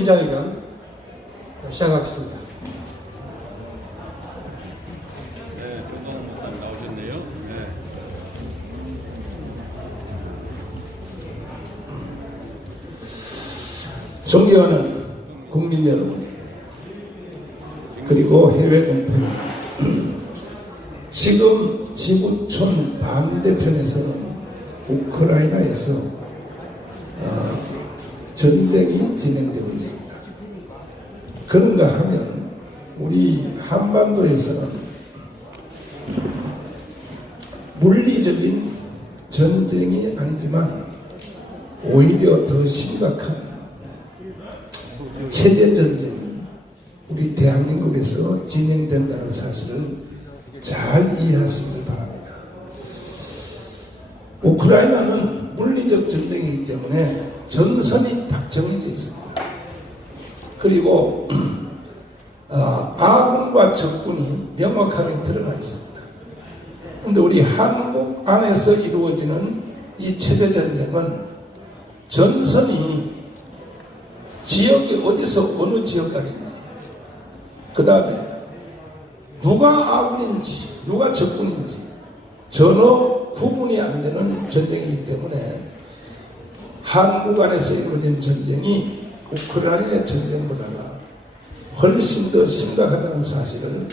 기자회견 시작하겠습니다. 네, 금방 나오셨네요. 네. 존경하는 국민 여러분, 그리고 해외 동포, 지금 지구촌 반대편에서는 우크라이나에서 전쟁이 진행되고 있습니다. 그런가 하면 우리 한반도에서는 물리적인 전쟁이 아니지만 오히려 더 심각한 체제 전쟁이 우리 대한민국에서 진행된다는 사실을 잘 이해하시길 바랍니다. 우크라이나는 물리적 전쟁이기 때문에 전선이 딱 정해져 있습니다. 그리고 아군과 적군이 명확하게 드러나 있습니다. 그런데 우리 한국 안에서 이루어지는 이 체제 전쟁은 전선이 지역이 어디서 어느 지역까지인지, 그 다음에 누가 아군인지 누가 적군인지 전혀 구분이 안 되는 전쟁이기 때문에 한국 안에서 이루어진 전쟁이 우크라이나의 전쟁보다가 훨씬 더 심각하다는 사실을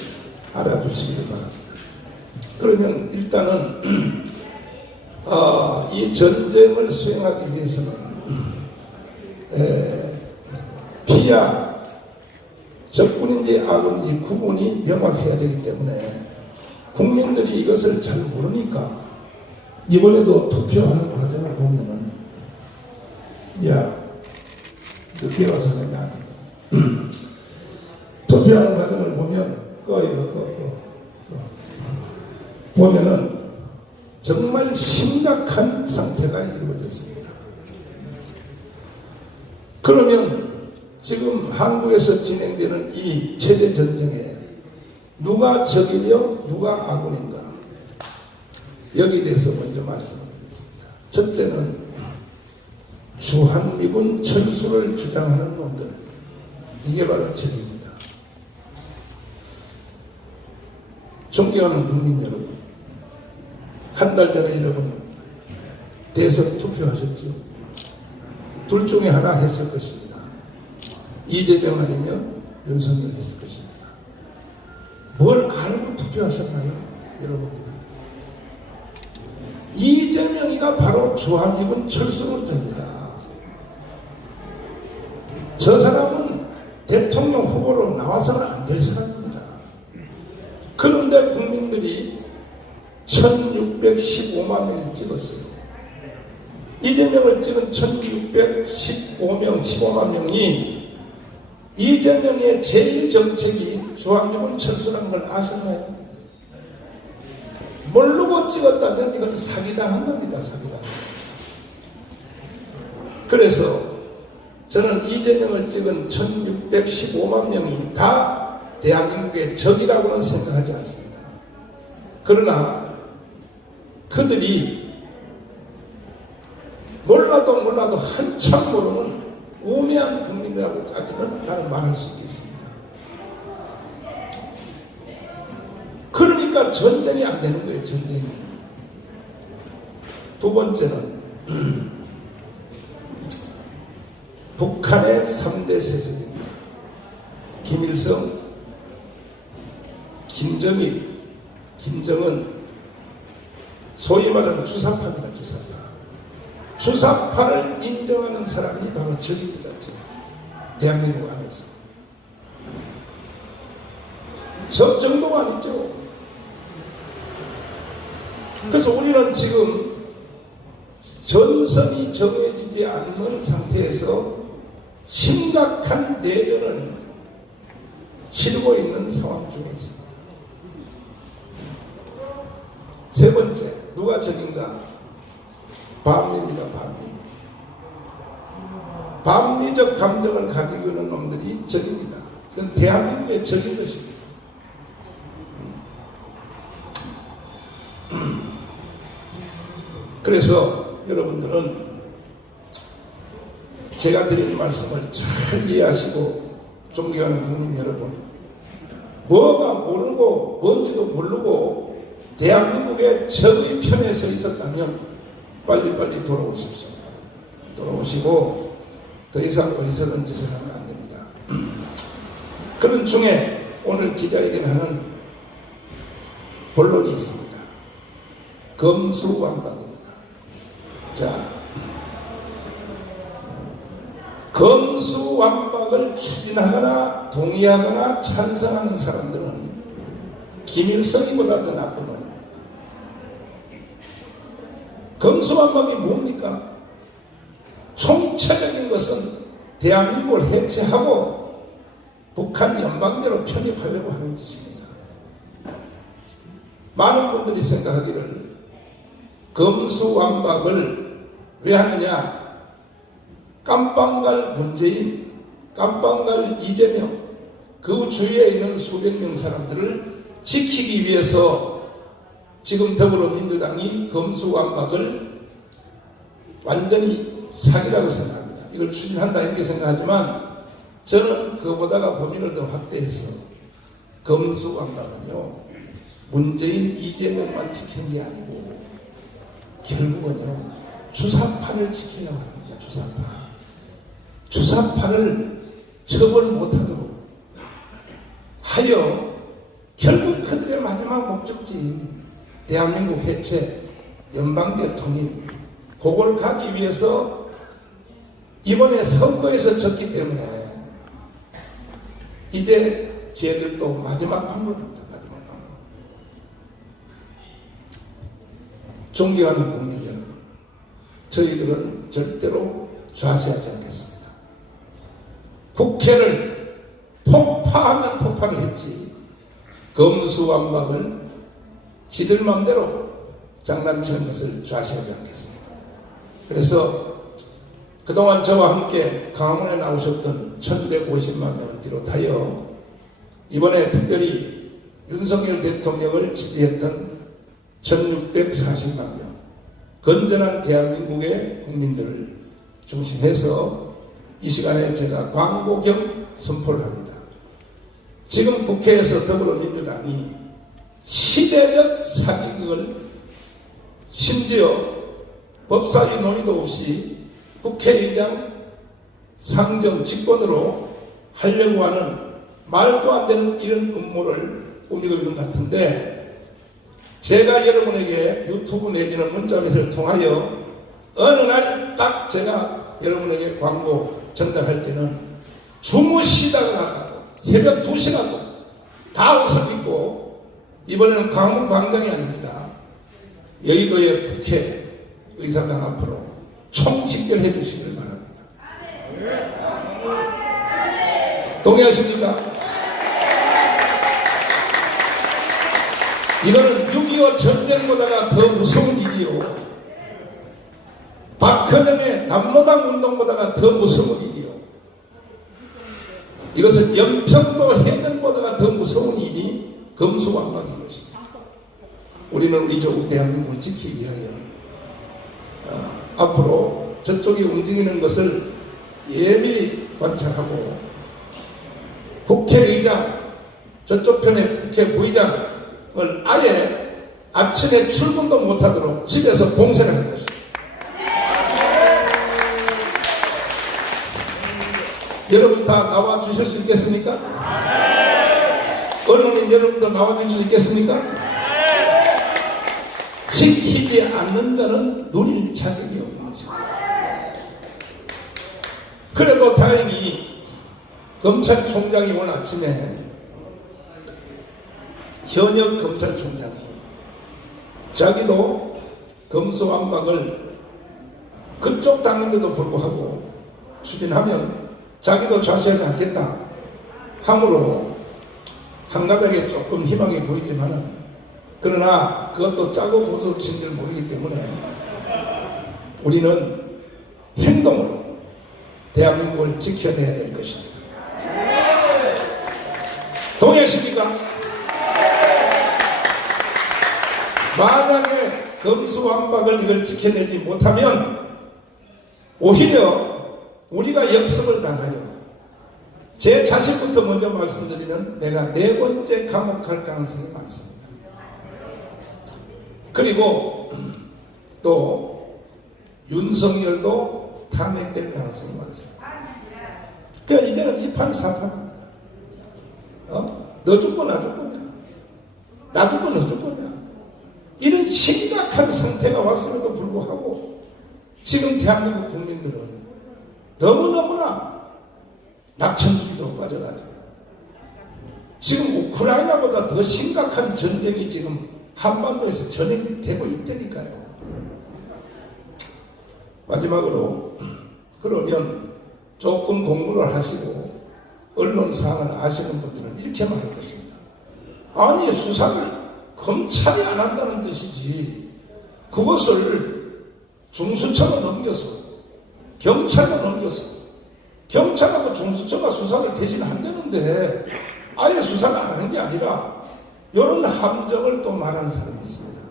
알아주시기 바랍니다. 그러면 일단은 이 전쟁을 수행하기 위해서는 피야 적군인지 아군인지 구분이 명확해야 되기 때문에 국민들이 이것을 잘 모르니까 이번에도 투표하는 과정을 보면은 늦게 와서 그런 게 아니다. 투표하는 과정을 보면 보면은 정말 심각한 상태가 이루어졌습니다. 그러면 지금 한국에서 진행되는 이 체제 전쟁에 누가 적이며 누가 아군인가, 여기에 대해서 먼저 말씀드리겠습니다. 첫째는 주한미군 철수를 주장하는 놈들, 이게 바로 적입니다. 존경하는 국민 여러분, 한 달 전에 여러분 대선 투표하셨죠? 둘 중에 하나 했을 것입니다. 이재명 아니면 윤석열 했을 것입니다. 뭘 알고 투표하셨나요? 여러분들이. 이재명이가 바로 주한미군 철수론자입니다. 저 사람은 대통령 후보로 나와서는 안 될 사람입니다. 그런데 국민들이 1615만 명이 찍었어요. 이재명을 찍은 1615만 명이 이재명의 제일 정책이 주한미군 철수라는 걸 아셨나요? 모르고 찍었다면 이건 사기당한 겁니다. 사기당. 그래서 저는 이재명을 찍은 1615만 명이 다 대한민국의 적이라고는 생각하지 않습니다. 그러나 그들이 몰라도 한참 모르는 우매한 국민이라고까지는 나는 말할 수 있겠습니다. 그러니까 전쟁이 안 되는 거예요. 전쟁이. 두 번째는 북한의 3대 세력입니다. 김일성, 김정일, 김정은, 소위 말하는 주사파입니다. 주사파. 주사파를 인정하는 사람이 바로 적입니다. 대한민국 안에서. 적 정도가 아니죠. 그래서 우리는 지금 전선이 정해지지 않는 상태에서 심각한 내전을 치르고 있는 상황 중에 있습니다. 세 번째, 누가 적인가? 반미입니다. 반미적 감정을 가지고 있는 놈들이 적입니다. 그건 대한민국의 적인 것입니다. 그래서 여러분들은 제가 드린 말씀을 잘 이해하시고 존경하는 국민 여러분, 뭐가 모르고 뭔지도 모르고 대한민국의 적의 편에 서 있었다면 빨리빨리 돌아오십시오. 돌아오시고 더 이상 어리석은 짓을 하면 안 됩니다. 그런 중에 오늘 기자회견하는 본론이 있습니다. 검수완박입니다. 자, 검수완박을 추진하거나 동의하거나 찬성하는 사람들은 김일성이보다 더 나쁜 놈입니다. 검수완박이 뭡니까? 총체적인 것은 대한민국을 해체하고 북한 연방대로 편입하려고 하는 짓입니다. 많은 분들이 생각하기를 검수완박을 왜 하느냐? 깜빵갈 문재인, 깜빵갈 이재명, 그 주위에 있는 수백 명 사람들을 지키기 위해서 지금 더불어민주당이 검수완박을 완전히 사기라고 생각합니다. 이걸 추진한다 이렇게 생각하지만 저는 그보다가 범위를 더 확대해서 검수완박은요 문재인, 이재명만 지키는 게 아니고 결국은요 주사파를 지키려고 합니다. 주사파를 처벌 못하도록 하여 결국 그들의 마지막 목적지인 대한민국 해체, 연방제 통일, 그걸 가기 위해서 이번에 선거에서 졌기 때문에 이제 쟤들도 마지막 방법입니다. 마지막 방법. 존경하는 국민 여러분, 저희들은 절대로 좌시하지 않겠습니다. 국회를 폭파하면 폭파를 했지 검수완박을 지들 맘대로 장난치는 것을 좌시하지 않겠습니다. 그래서 그동안 저와 함께 강화문에 나오셨던 1150만 명을 비롯하여 이번에 특별히 윤석열 대통령을 지지했던 1640만 명, 건전한 대한민국의 국민들을 중심해서 이 시간에 제가 광고 겸 선포를 합니다. 지금 국회에서 더불어민주당이 시대적 사기극을 심지어 법사위 논의도 없이 국회의장 상정 직권으로 하려고 하는 말도 안 되는 이런 음모를 꾸미고 있는 것 같은데, 제가 여러분에게 유튜브 내지는 문자메시지를 통하여 어느 날 딱 제가 여러분에게 광고 전달할 때는 주무시다가 새벽 2시간도 다 옷을 입고, 이번에는 광화문 광장이 아닙니다. 여의도의 국회의사당 앞으로 총집결해 주시길 바랍니다. 동의하십니까? 이거는 6.25 전쟁보다가 더 무서운 일이요, 박헌영의 남로당 운동보다가 더 무서운 일이요, 이것은 연평도 해전보다가 더 무서운 일이 검수완박인 것입니다. 우리는 우리 조국 대한민국을 지키기 위하여 앞으로 저쪽이 움직이는 것을 예밀히 관찰하고 국회의장, 저쪽 편의 국회 부의장을 아예 아침에 출근도 못하도록 집에서 봉쇄를 하는 것입니다. 여러분 다 나와 주실 수 있겠습니까? 언론인 여러분도 나와 주실 수 있겠습니까? 지키지 않는 자는 누릴 자격이 없는 것입니다. 그래도 다행히 검찰총장이 오늘 아침에, 현역 검찰총장이 자기도 검수완박을 그쪽 당인데도 불구하고 추진하면 자기도 좌시하지 않겠다 함으로 한가닥에 조금 희망이 보이지만은, 그러나 그것도 짜고 고소친 줄 모르기 때문에 우리는 행동으로 대한민국을 지켜내야 될 것입니다. 동의하십니까? 만약에 검수완박을 이걸 지켜내지 못하면 오히려 우리가 역습을 당하여 제 자신부터 먼저 말씀드리면 내가 4번째 감옥 갈 가능성이 많습니다. 그리고 또 윤석열도 탄핵될 가능성이 많습니다. 그러니까 이제는 이 판이 사판합니다. 너 죽고 나 죽고냐, 나 죽고 너 죽고냐, 이런 심각한 상태가 왔음에도 불구하고 지금 대한민국 국민들은 너무너무나 낙천주의로 빠져가지고 지금 우크라이나보다 더 심각한 전쟁이 지금 한반도에서 전쟁되고 있다니까요. 마지막으로, 그러면 조금 공부를 하시고 언론사항을 아시는 분들은 이렇게 말할 것입니다. 아니, 수사를 검찰이 안 한다는 뜻이지 그것을 중수처로 넘겨서 경찰로 넘겨서 경찰하고 중수처가 수사를 대신한다는데 아예 수사를 안 하는 게 아니라 이런 함정을 또 말하는 사람이 있습니다.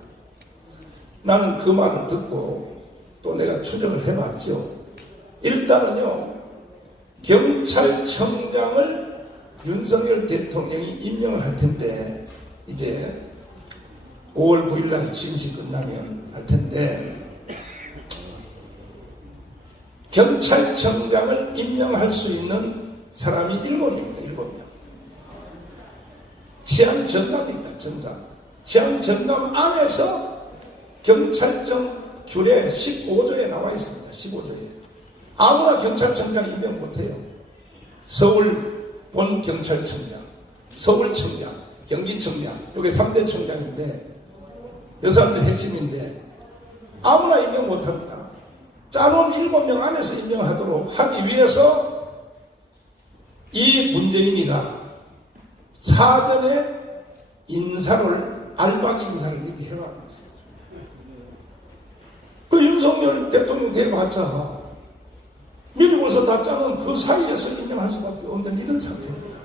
나는 그 말을 듣고 또 내가 추정을 해봤죠. 일단은요, 경찰청장을 윤석열 대통령이 임명을 할 텐데, 이제 5월 9일 날 취임식 끝나면 할 텐데, 경찰청장을 임명할 수 있는 사람이 7명입니다. 7명. 치안정감입니다. 정감. 치안정감 안에서 경찰청 규례 15조에 나와 있습니다. 15조에. 아무나 경찰청장 임명 못해요. 서울 본경찰청장, 서울청장, 경기청장, 이게 3대 청장인데, 이 사람들 핵심인데 아무나 임명 못합니다. 짜놓은 7명 안에서 임명하도록 하기 위해서 이 문재인이가 사전에 인사를, 알박이 인사를 미리 해놓은 것입니다. 그 윤석열 대통령 대봤자 미리 벌써 다 짜면 그 사이에서 임명할 수밖에 없는 이런 상태입니다.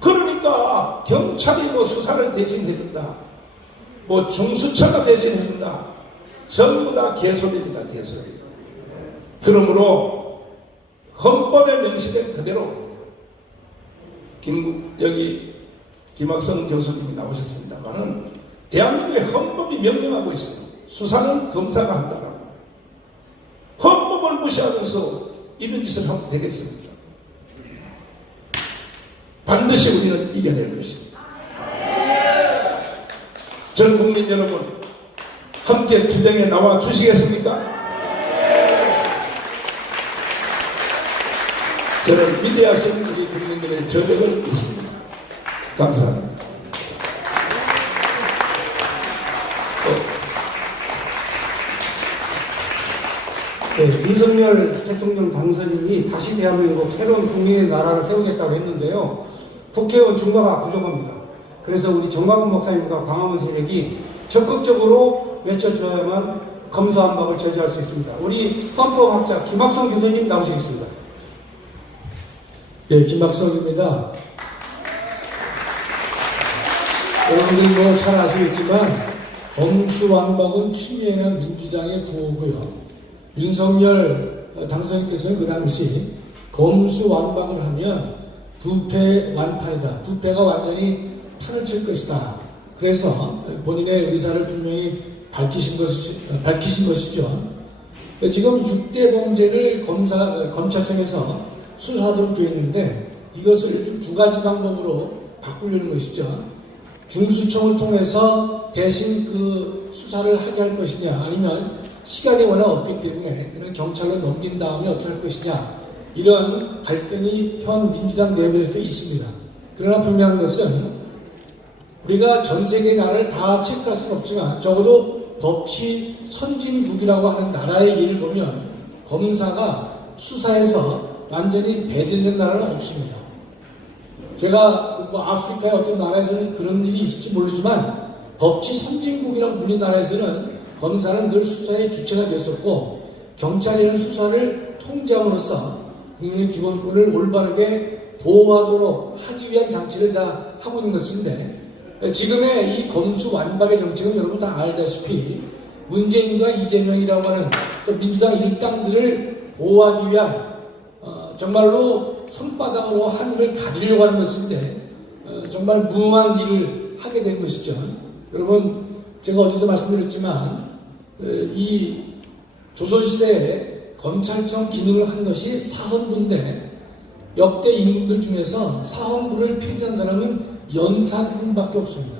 그러니까 경찰이 뭐 수사를 대신해준다, 뭐 중수처가 대신해준다, 전부 다 개소리입니다. 개소리. 그러므로 헌법에 명시된 그대로 여기 김학성 교수님이 나오셨습니다만은 대한민국의 헌법이 명령하고 있어요. 수사는 검사가 한다라고. 헌법을 무시하면서 이런 짓을 하면 되겠습니까? 반드시 우리는 이겨낼 것입니다. 전 국민 여러분, 함께 투쟁에 나와 주시겠습니까? 저는 위대하신 우리 국민들의 저력을 믿습니다. 감사합니다. 네, 윤석열 대통령 당선인이 다시 대한민국 새로운 국민의 나라를 세우겠다고 했는데요. 국회의원 중과가 부족합니다. 그래서 우리 정광훈 목사님과 광화문 세력이 적극적으로 외쳐줘야만 검수완박을 제재할 수 있습니다. 우리 헌법학자 김학성 교수님 나오시겠습니다. 예, 김학성입니다. 여러분들 뭐 잘 아시겠지만 검수완박은 추미애는 민주당의 구호고요. 윤석열 당선인께서는 그 당시 검수완박을 하면 부패 완판이다. 부패가 완전히 판을 칠 것이다. 그래서 본인의 의사를 분명히 밝히신 것이죠. 지금 6대 범죄를 검찰청에서 수사하도록 되어 있는데 이것을 좀 2가지 방법으로 바꾸려는 것이죠. 중수청을 통해서 대신 그 수사를 하게 할 것이냐, 아니면 시간이 워낙 없기 때문에 그냥 경찰로 넘긴 다음에 어떻게 할 것이냐, 이런 갈등이 현 민주당 내부에서도 있습니다. 그러나 분명한 것은 우리가 전 세계 나라를 다 체크할 수는 없지만 적어도 법치 선진국이라고 하는 나라의 예를 보면 검사가 수사에서 완전히 배제된 나라는 없습니다. 제가 뭐 아프리카의 어떤 나라에서는 그런 일이 있을지 모르지만 법치 선진국이라고 불린 나라에서는 검사는 늘 수사의 주체가 됐었고 경찰이라는 수사를 통제함으로써 국민의 기본권을 올바르게 보호하도록 하기 위한 장치를 다 하고 있는 것인데, 지금의 이 검수완박의 정책은 여러분 다 알다시피 문재인과 이재명이라고 하는 민주당 일당들을 보호하기 위한 정말로 손바닥으로 하늘을 가리려고 하는 것인데 정말 무모한 일을 하게 된 것이죠. 여러분, 제가 어제도 말씀드렸지만 이 조선시대에 검찰청 기능을 한 것이 사헌부인데 역대 임금들 중에서 사헌부를 폐지한 사람은 연산군밖에 없습니다.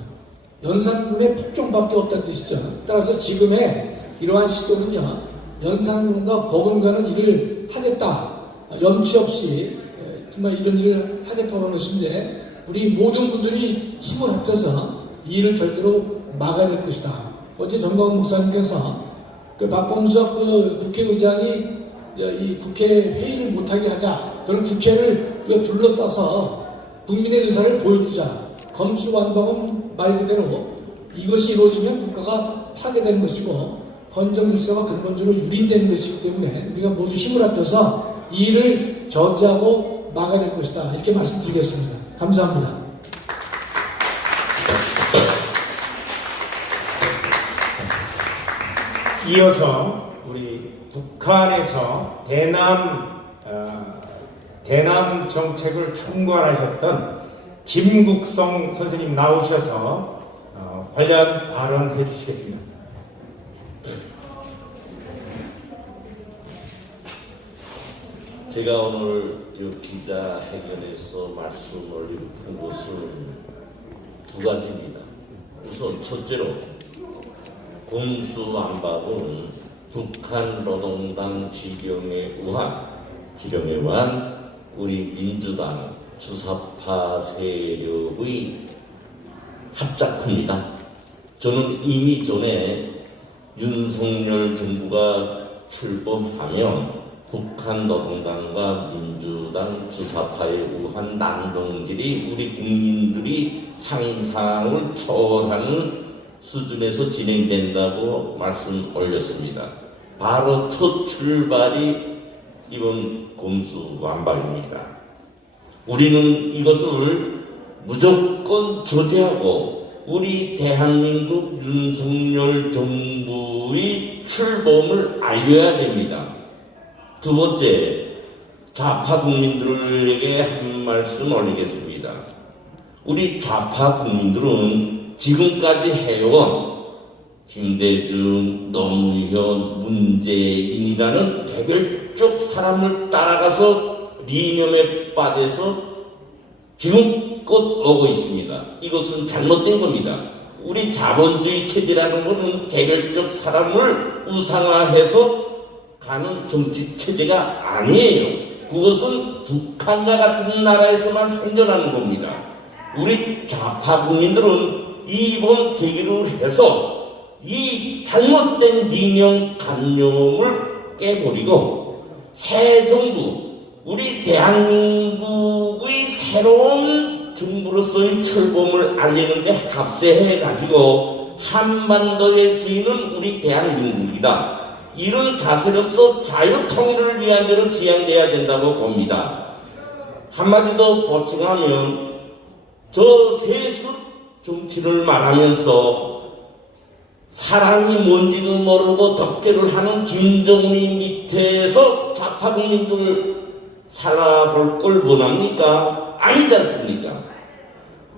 연산군의 폭정밖에 없다는 뜻이죠. 따라서 지금의 이러한 시도는요, 연산군과 버금가는 일을 하겠다, 염치 없이 정말 이런 일을 하겠다고 하는 것인데, 우리 모든 분들이 힘을 합쳐서 이 일을 절대로 막아야 될 것이다. 어제 정광훈 목사님께서 그 박범석 그 국회의장이 이 국회 회의를 못하게 하자, 그런 국회를 우리가 둘러싸서 국민의 의사를 보여주자, 검수완박은 말 그대로 이것이 이루어지면 국가가 파괴되는 것이고 헌정 질서가 근본적으로 유린되는 것이기 때문에 우리가 모두 힘을 합쳐서 이 일을 저지하고 막아야 될 것이다, 이렇게 말씀드리겠습니다. 감사합니다. 이어서 우리 북한에서 대남 정책을 총괄하셨던 김국성 선생님 나오셔서 관련 발언해 주시겠습니다. 제가 오늘 이 기자회견에서 말씀을 드린 것은 두 가지입니다. 우선 첫째로 검수완박은 북한 노동당 지령에 의한 우리 민주당 주사파 세력의 합작품이다. 저는 이미 전에 윤석열 정부가 출범하면 북한 노동당과 민주당 주사파에 의한 난동질이 우리 국민들이 상상을 초월하는 수준에서 진행된다고 말씀 올렸습니다. 바로 첫 출발이 이번 검수완박입니다. 우리는 이것을 무조건 저지하고 우리 대한민국 윤석열 정부의 출범을 알려야 됩니다. 두 번째, 좌파 국민들에게 한 말씀 올리겠습니다. 우리 좌파 국민들은 지금까지 해온 김대중, 노무현, 문재인이라는 개별적 사람을 따라가서 리념에 빠져서 지금껏 오고 있습니다. 이것은 잘못된 겁니다. 우리 자본주의 체제라는 것은 개별적 사람을 우상화해서 가는 정치 체제가 아니에요. 그것은 북한과 같은 나라에서만 생겨나는 겁니다. 우리 좌파 국민들은 이번 계기를 해서 이 잘못된 이념 관념을 깨버리고 새 정부, 우리 대한민국의 새로운 정부로서의 출범을 알리는데 합세해가지고 한반도의 주인은 우리 대한민국이다, 이런 자세로서 자유통일을 위한 대로 지향돼야 된다고 봅니다. 한마디 더 보충하면 저 세수 정치를 말하면서 사랑이 뭔지도 모르고 덕질을 하는 김정은이 밑에서 좌파 국민들 살아볼 걸 원합니까? 아니지 않습니까?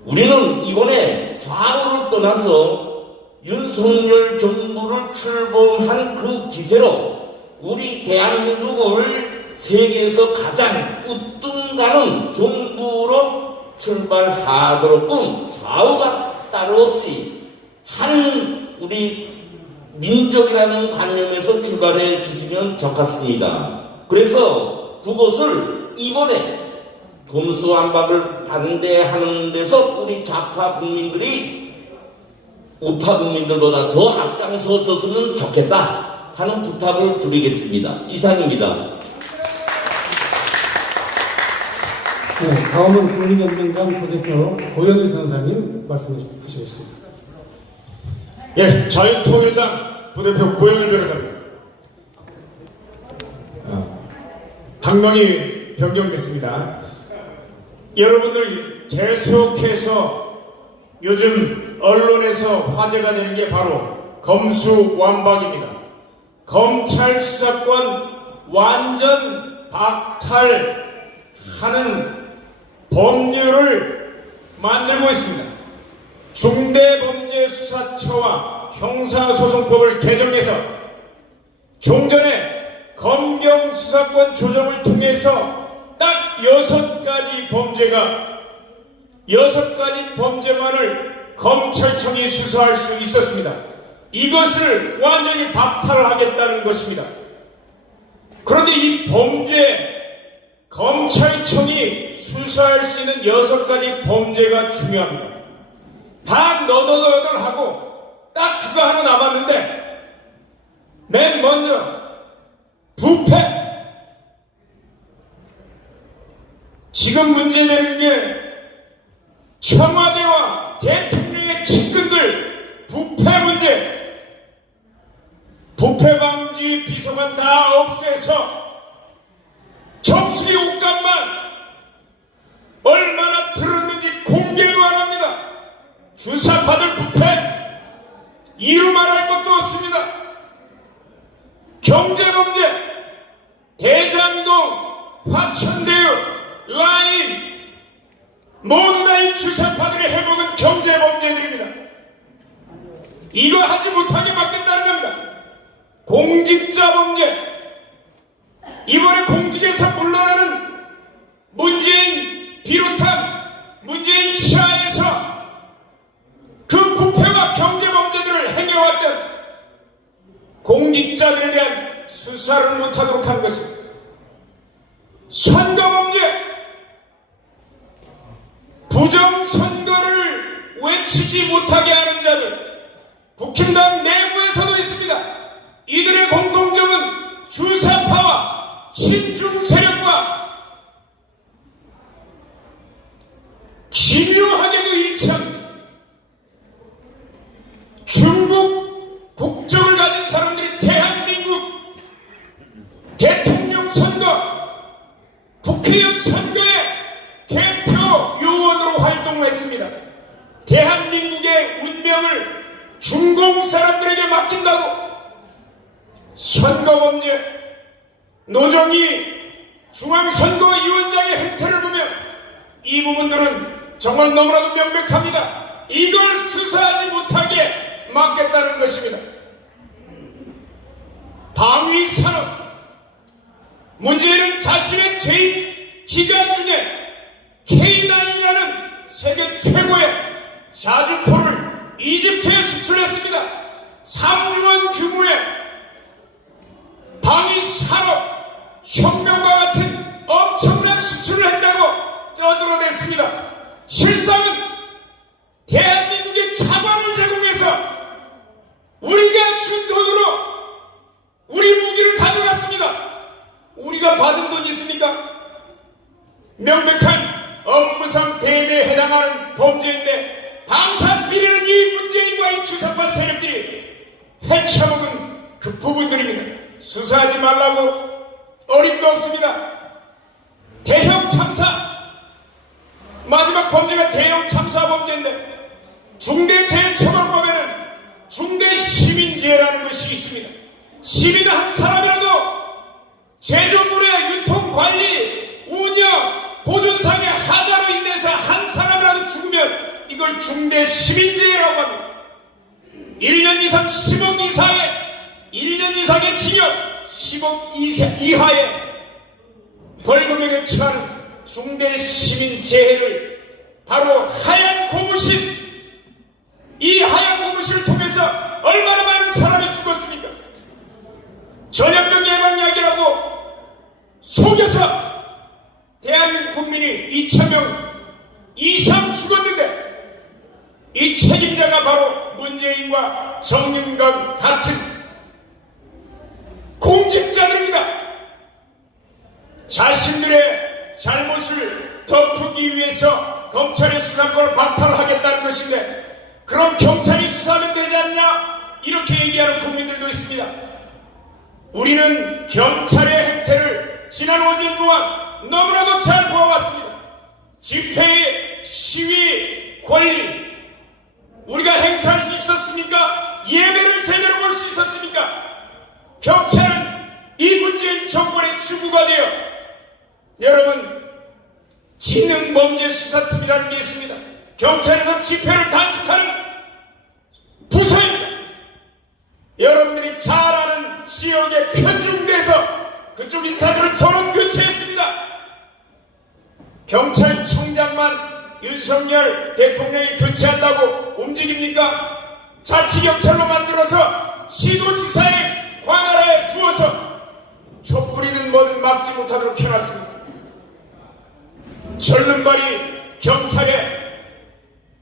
우리는 이번에 좌우를 떠나서 윤석열 정부를 출범한 그 기세로 우리 대한민국을 세계에서 가장 우뚝가는 정부로 출발하도록끔 좌우가 따로 없이 한 우리 민족이라는 관념에서 출발해 주시면 좋겠습니다. 그래서 그것을 이번에 검수완박을 반대하는 데서 우리 좌파 국민들이 우파 국민들보다 더 앞장서줬으면 좋겠다 하는 부탁을 드리겠습니다. 이상입니다. 네, 다음은 국민연맹당 부대표 고현일 변호사님 말씀해 주시겠습니다. 예, 자유통일당 부대표 고영일 변호사입니다. 당명이 변경됐습니다. 여러분들 계속해서 요즘 언론에서 화제가 되는 게 바로 검수완박입니다. 검찰 수사권 완전 박탈하는 법률을 만들고 있습니다. 중대범죄수사처와 형사소송법을 개정해서 종전에 검경수사권 조정을 통해서 딱 6가지 범죄만을 검찰청이 수사할 수 있었습니다. 이것을 완전히 박탈하겠다는 것입니다. 그런데 이 검찰청이 수사할 수 있는 6가지 범죄가 중요합니다. 다 너덜너덜하고 딱 그거 하나 남았는데, 맨 먼저 부패. 지금 문제되는 게 청와대와 대통령의 측근들 부패 문제. 부패 방지 비서관 다 없애서 정수리 옷값만 얼마나 들었는지 공개도 안 합니다. 주사파들 부패 이루 말할 것도 없습니다. 경제범죄, 대장동, 화천대유, 라인 모두 다 이 주사파들이 해먹은 경제범죄들입니다. 이거 하지 못하게 막겠다는 겁니다. 공직자 범죄, 이번에 공직에서 물러나는 문재인 비롯한 문재인 치하에서 그 부패와 경제범죄들을 행해왔던 공직자들에 대한 수사를 못하도록 하는 것입니다. 선거범죄, 부정선거를 외치지 못하게 하는 자들, 국힘당 내부에서도 있습니다. 이들의 공통점은 주사파와 친중 세력과 기묘하게도 일치합니다. 중국 국적을 가진 사람들이 대한민국 대통령 선거, 국회의원 선거에 개표 요원으로 활동을 했습니다. 대한민국의 운명을 중공 사람들에게 맡긴다고. 선거범죄, 노정희 중앙선거위원장의 행태를 보면 이 부분들은 정말 너무나도 명백합니다. 이걸 수사하지 못하게 막겠다는 것입니다. 방위산업, 문재인은 자신의 재임 기간 중에 K9이라는 세계 최고의 샤즈포를 이집트에 수출했습니다. 3조 규모의 방위산업 혁명과 같은 엄청난 수출을 했다고 떠들어댔습니다. 실상은 대한민국의 자관을 제공해서 우리가 준 돈으로 우리 무기를 가져갔습니다. 우리가 받은 돈 있습니까? 명백한 업무상 배임에 해당하는 범죄인데 방산 비리는 이 문재인과 이 주사파 세력들이 헤쳐먹은 그 부분들입니다. 수사하지 말라고 어림도 없습니다. 대형 참사, 마지막 범죄가 대형 참사 범죄인데 중대재해처벌법에는 중대시민재해라는 것이 있습니다. 시민 한 사람이라도 제조물의 유통, 관리, 운영, 보존상의 하자로 인해서 한 사람이라도 죽으면 이걸 중대시민재해라고 합니다. 1년 이상 10억 이하의 1년 이상의 징역, 10억 이하의 벌금형에 처하는 중대시민재해를 바로 하얀 고무신, 이 하얀 고무신을 통해서 얼마나 많은 사람이 죽었습니까? 전염병 예방 약이라고 속여서 대한민국 국민이 2,000명 이상 죽었는데 이 책임자가 바로 문재인과 정윤건 같은 공직자들입니다. 자신들의 잘못을 덮기 위해서 검찰의 수사권을 박탈하겠다는 것인데, 그럼 경찰이 수사하면 되지 않냐? 이렇게 얘기하는 국민들도 있습니다. 우리는 경찰의 행태를 지난 5년 동안 너무나도 잘 보아왔습니다. 집회의 시위 권리 우리가 행사할 수 있었습니까? 예배를 제대로 볼 수 있었습니까? 경찰은 이 문재인 정권의 지능범죄수사팀이라는 게 있습니다. 경찰에서 집회를 단속하는 부서입니다. 여러분들이 잘 아는 지역에 편중돼서 그쪽 인사들을 전원 교체했습니다. 경찰청장만 윤석열 대통령이 교체한다고 움직입니까? 자치경찰로 만들어서 시도지사의 관할하에 두어서 촛불이든 뭐든 막지 못하도록 해놨습니다. 절름발이 경찰에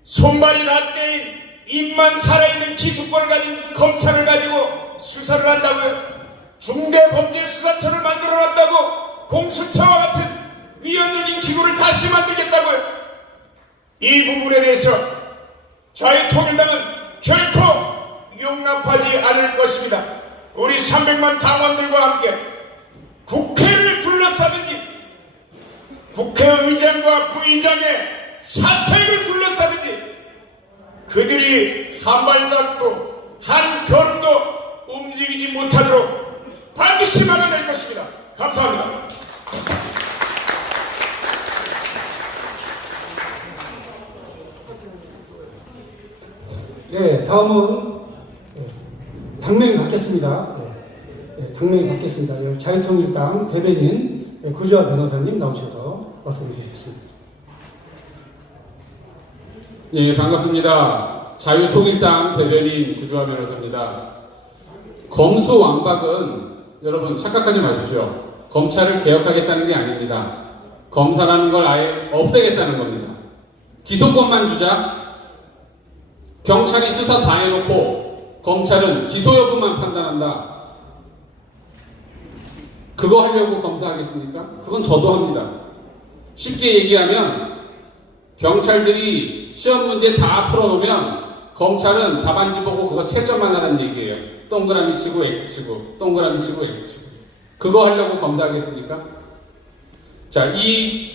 손발이 낫게인 입만 살아있는 기수권을 가진 검찰을 가지고 수사를 한다고요? 중대범죄수사처를 만들어놨다고? 공수처와 같은 위헌적인 기구를 다시 만들겠다고요? 이 부분에 대해서 자유통일당은 결코 용납하지 않을 것입니다. 우리 300만 당원들과 함께 국회를 둘러싸든지 국회의장과 부의장의 사퇴를 둘러싸든지 그들이 한 발짝도 한 걸음도 움직이지 못하도록 반드시 막아낼 것입니다. 감사합니다. 네, 다음은 당명이 바뀌었습니다. 당명이 바뀌었습니다. 자유통일당 대변인 구주아 변호사님 나오셔서 말씀해 주시겠습니다. 네, 반갑습니다. 자유통일당 대변인 구주아 변호사입니다. 검수완박은 여러분 착각하지 마십시오. 검찰을 개혁하겠다는 게 아닙니다. 검사라는 걸 아예 없애겠다는 겁니다. 기소권만 주자. 경찰이 수사 다 해놓고 검찰은 기소 여부만 판단한다. 그거 하려고 검사하겠습니까? 그건 저도 합니다. 쉽게 얘기하면 경찰들이 시험 문제 다 풀어놓으면 검찰은 답안지 보고 그거 채점만 하라는 얘기예요. 동그라미 치고 X 치고 동그라미 치고 X 치고. 그거 하려고 검사하겠습니까? 자, 이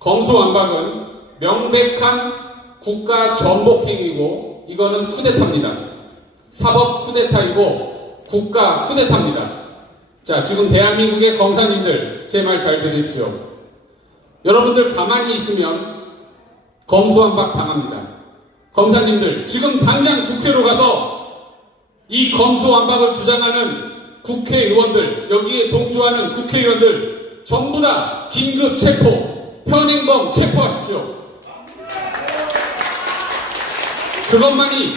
검수완박은 명백한 국가 전복행위고 이거는 쿠데타입니다. 사법 쿠데타이고 국가 쿠데타입니다. 자, 지금 대한민국의 검사님들 제 말 잘 들으십시오. 여러분들 가만히 있으면 검수완박 당합니다. 검사님들 지금 당장 국회로 가서 이 검수완박을 주장하는 국회의원들, 여기에 동조하는 국회의원들 전부 다 긴급 체포, 현행범 체포하십시오. 그것만이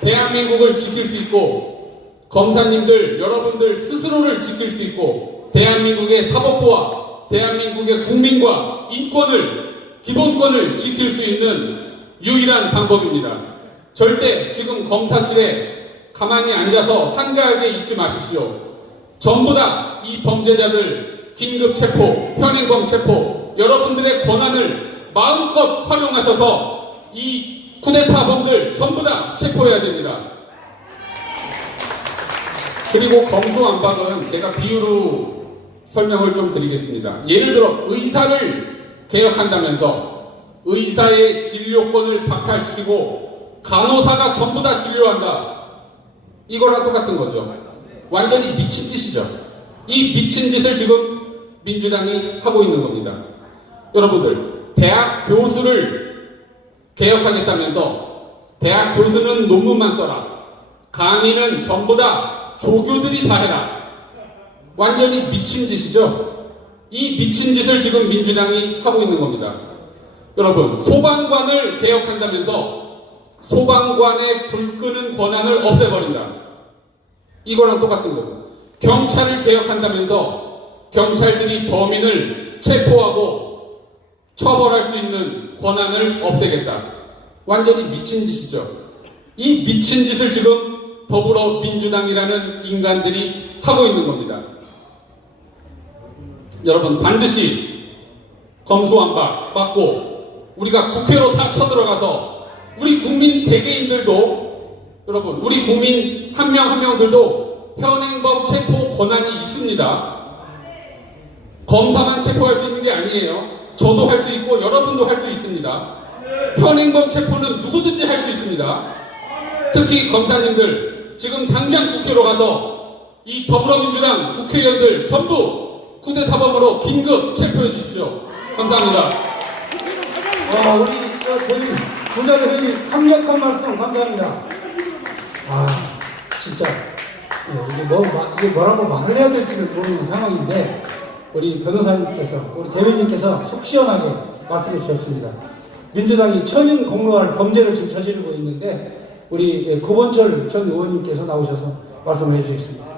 대한민국을 지킬 수 있고 검사님들 여러분들 스스로를 지킬 수 있고 대한민국의 사법부와 대한민국의 국민과 인권을 기본권을 지킬 수 있는 유일한 방법입니다. 절대 지금 검사실에 가만히 앉아서 한가하게 있지 마십시오. 전부 다 이 범죄자들 긴급 체포, 현행범 체포 여러분들의 권한을 마음껏 활용하셔서 이 쿠데타범들 전부 다 체포해야 됩니다. 그리고 검수완박은 제가 비유로 설명을 좀 드리겠습니다. 예를 들어 의사를 개혁한다면서 의사의 진료권을 박탈시키고 간호사가 전부 다 진료한다. 이거랑 똑같은 거죠. 완전히 미친 짓이죠. 이 미친 짓을 지금 민주당이 하고 있는 겁니다. 여러분들 대학 교수를 개혁하겠다면서 대학 교수는 논문만 써라. 강의는 전부 다 조교들이 다 해라. 완전히 미친 짓이죠. 이 미친 짓을 지금 민주당이 하고 있는 겁니다. 여러분 소방관을 개혁한다면서 소방관의 불 끄는 권한을 없애버린다. 이거랑 똑같은 거고 경찰을 개혁한다면서 경찰들이 범인을 체포하고 처벌할 수 있는 권한을 없애겠다. 완전히 미친 짓이죠. 이 미친 짓을 지금 더불어민주당이라는 인간들이 하고 있는 겁니다. 여러분 반드시 검수완박 막고 우리가 국회로 다 쳐들어가서 우리 국민 개개인들도 여러분 우리 국민 한 명 한 명들도 현행범 체포 권한이 있습니다. 검사만 체포할 수 있는 게 아니에요. 저도 할 수 있고 여러분도 할 수 있습니다. 현행범 체포는 누구든지 할 수 있습니다. 특히 검사님들 지금 당장 국회로 가서 이 더불어민주당 국회의원들 전부 쿠데타범으로 긴급 체포해 주십시오. 감사합니다. 우리 대리 부자들이 강력한 말씀 감사합니다. 진짜 이게 뭐라고 말을 해야 될지를 모르는 상황인데 우리 변호사님께서 우리 대변인께서 속 시원하게 말씀해 주셨습니다. 민주당이 천인 공로할 범죄를 지금 저지르고 있는데 우리 고본철 전 의원님께서 나오셔서 말씀을 해주시겠습니다.